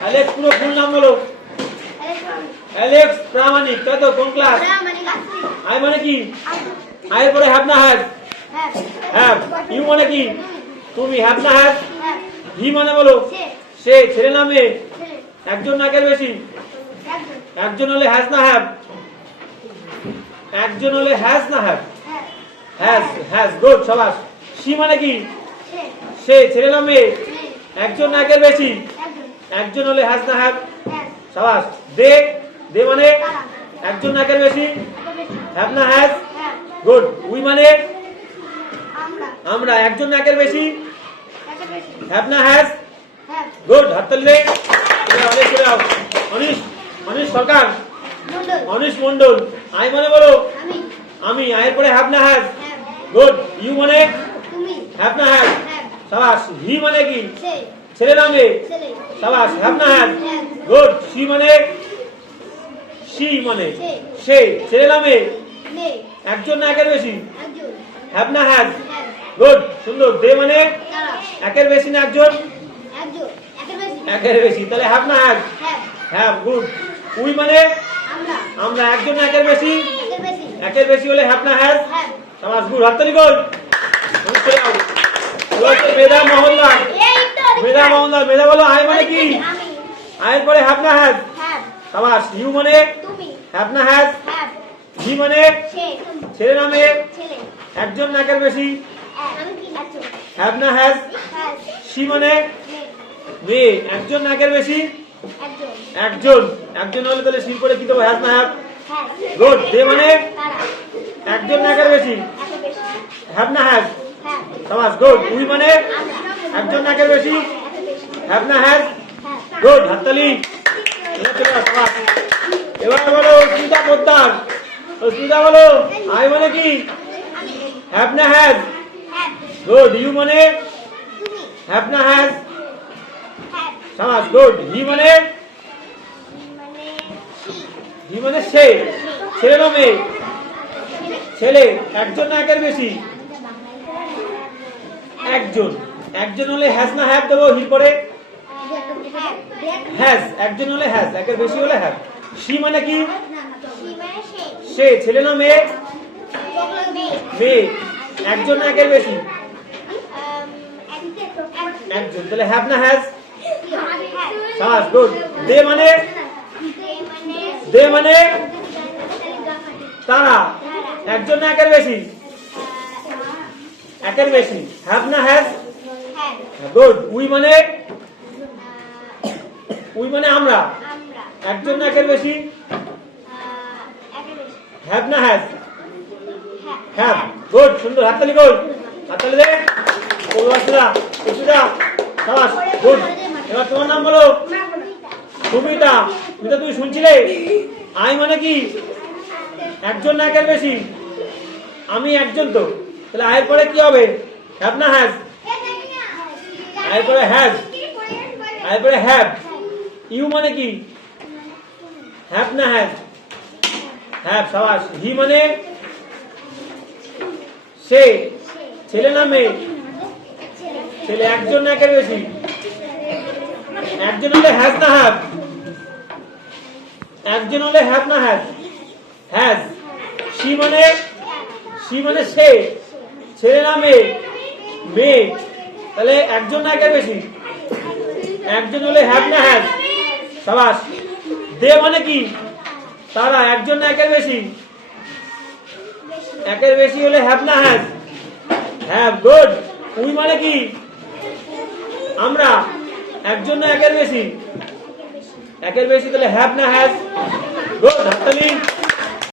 Alex পুরো ফুল নাম বলো। অ্যালেক্স প্রামাণিক, তাই তো? কোন ক্লাস? আই মানে কি? আই এর পরে হ্যাভ না হ্যাজ? হ্যাভ। ইউ মানে কি? তুমি। হ্যাভ না হ্যাজ? হি মানে বলো। সে। ছেলে না মেয়ে? একজন না একের বেশি? একজন হলে হ্যাজ না হ্যাভ? একজন হলে হ্যাজ না হ্যাভ? হ্যাজ। হ্যাজ, গুড, শাবাশ। সি মানে কি? সে। ছেলে না মেয়ে? একজন না একের বেশি? একজন হলে হ্যাজ না হ্যাভ? শাবাশ। দে। দে মানে? একজন না একের বেশি? হ্যাভ না হ্যাজ? গুড। উই মানে? আমরা। একজন না একের বেশি? হ্যাভ না হ্যাজ? গুড। হাত তাললে। অনিশ। অনিশ সরকার। অনিশ মন্ডল। আই মানে বলো। আমি। আয়ের পরে হ্যাভ না হ্যাজ? গুড। ইউ মানে? হ্যাভ না হ্যাজ? শাবাশ। হি মানে কি? ছেলে না মেয়ে? শাবাশ। হ্যাভ না হ্যাজ? গুড। সি মানে? সি মানে? সে। ছেলে না মেয়ে? একজন না একের বেশি? হ্যাভ না হ্যাজ? গুড, সুন্দর। দে মানে? একের বেশি না একজন? একের বেশি, তাহলে হ্যাভ না হ্যাজ? Have, good. উই মানে? আমরা। একজন না একের বেশি? একের বেশি হলে হ্যাভ না হ্যাজ? শাবাশ, গুড। হাততালি কর। মেধা মোহনলাল। মেধা মোহনলাল। মেধা বলো আই মানে কি? আয়ের পরে হ্যাভ না হ্যাজ? শাবাশ। ইউ মানে? হ্যাভ না হ্যাজ? হি মানে? ছেলে না মেয়ে? একজন না একের বেশি? হ্যাভ না হ্যাজ? সি মানে? মেয়ে। একজন না একের বেশি? একজন। একজন হলে তাহলে সি পরে কি দেবো? হ্যাজ না হ্যাভ? গুড। দে মানে? একজন না একের বেশি? হ্যাভ না হ্যাজ? শাবাশ, গুড। উই মানে? একজন না একের বেশি? হ্যাভ না হ্যাজ? গুড। হাততালি। এবার বলো অস্মিতা পোদ্দার। অস্মিতা বলো আই মানে কি? হ্যাভ না হ্যাজ? গুড। ইউ মানে? হ্যাভ না হ্যাজ? শাবাশ, গুড। হি মানে? হি মানে সে। ছেলে না মেয়ে? ছেলে। একজন না একের বেশি? একজন। একজন হলে হ্যাজ না হ্যাভ দেবো হির পরে? হ্যাজ। একজন হলে হ্যাজ, একের বেশি হলে হ্যাভ। সি মানে কি? সে। ছেলে না মেয়ে? মেয়ে। একজন না একের বেশি? একজন, তাহলে হ্যাভ না হ্যাজ? শাবাশ, গুড। দে মানে? দে মানে? তারা। একজন না একের বেশি? একের বেশি। হ্যাভ না হ্যাজ? গুড। উই মানে? উই মানে আমরা। একজন না একের বেশি? হ্যাভ না হ্যাজ? হ্যাভ, গুড, সুন্দর। হাততালি কর। হাততালি দে। শাবাশ, গুড। এবার তোমার নাম বলো। সুমিতা। সুমিতা, তুমি শুনছিলে? আই মানে কি? একজন না একের বেশি? আমি একজন তো, তাহলে আয়ের পরে কি হবে? হ্যাভ না হ্যাজ? আয়ের পরে হ্যাজ। আয়ের পরে হ্যাভ। ইউ মানে কি? হ্যাভ না হ্যাজ? হ্যাভ, শাবাশ। হি মানে? সে। ছেলে না মেয়ে? ছেলে। একজন না একের বেশি? একজন হলে হ্যাজ না হ্যাভ? একজন হলে হ্যাভ না হ্যাজ? হ্যাজ। সি মানে? সি মানে সে। ছেলে না মেয়ে? মেয়ে। তাহলে একজন না একের বেশি? একজন হলে হ্যাভ না হ্যাজ? শাবাশ। দে মানে কি? তারা। একজন না একের বেশি? একের বেশি হলে হ্যাভ না হ্যাজ? Have, good. উই মানে কি? আমরা। একজন না একের বেশি? একের বেশি, তাহলে হ্যাভ না হ্যাজ? গুড। হাততালি।